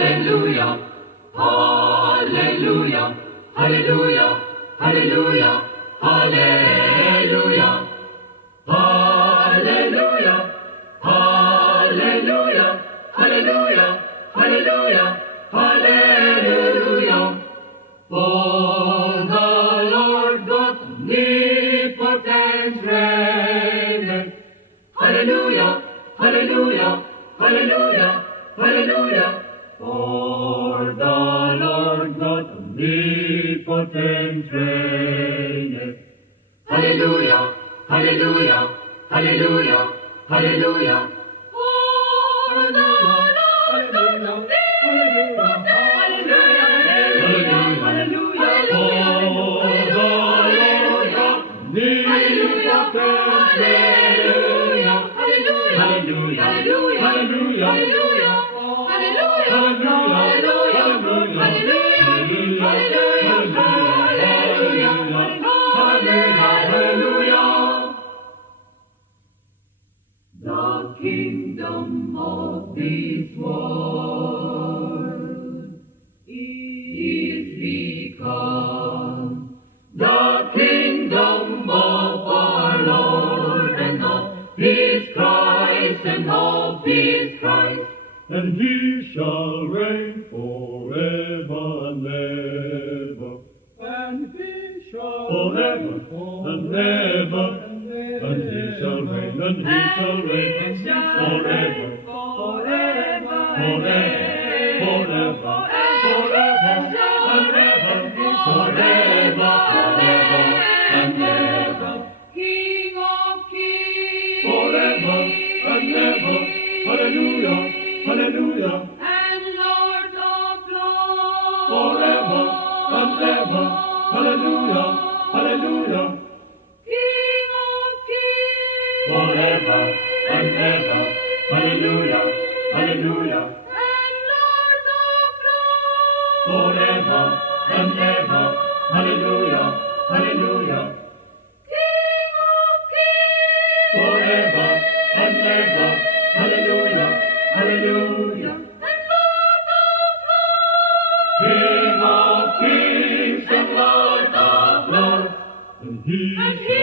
Halleluiah, Halleluiah, Halleluiah, Halleluiah, Halleluiah, Halleluiah, Halleluiah, Halleluiah, Halleluiah, Halleluiah. For the Lord God omnipotent reigneth. Hallelujah, hallelujah, hallelujah, hallelujah. For the Lord God omnipotent reigneth. Hallelujah, hallelujah, hallelujah, hallelujah. For the Lord God omnipotent The kingdom of this world is become the kingdom of our Lord and of His Christ and of His Christ. And He shall reign forever and ever. And He shall forever and ever. And He shall reign, and He shall reign forever, forever, forever, forever, forever, and ever, forever, forever, and ever. King of kings, Forever and ever. Hallelujah, hallelujah. and Lord of lords, Forever and ever. Hallelujah, hallelujah. King of kings, Forever and ever. Hallelujah, hallelujah. and Lord of lords, Forever and ever. Hallelujah, hallelujah. King of kings, Forever and ever. Hallelujah, hallelujah. and Lord of lords, King of kings and Lord of lords. And He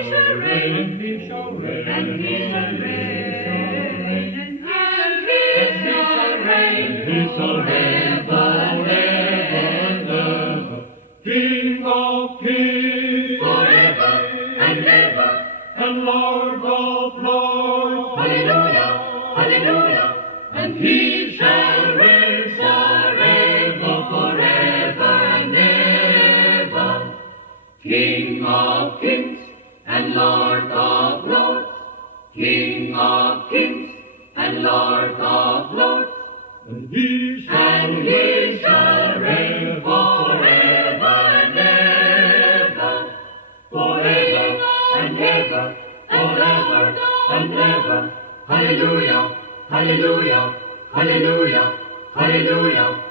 shall reign, and He shall reign, and He shall reign, and He shall reign, and He shall reign forever and ever. King of kings, forever and ever. and Lord of lords. Hallelujah, hallelujah, And He shall reign forever, forever and ever. King of kings and Lord of lords, King of kings and Lord of lords, And He shall and reign He shall reign forever and ever, forever and ever, forever and ever. Hallelujah, hallelujah, hallelujah, hallelujah.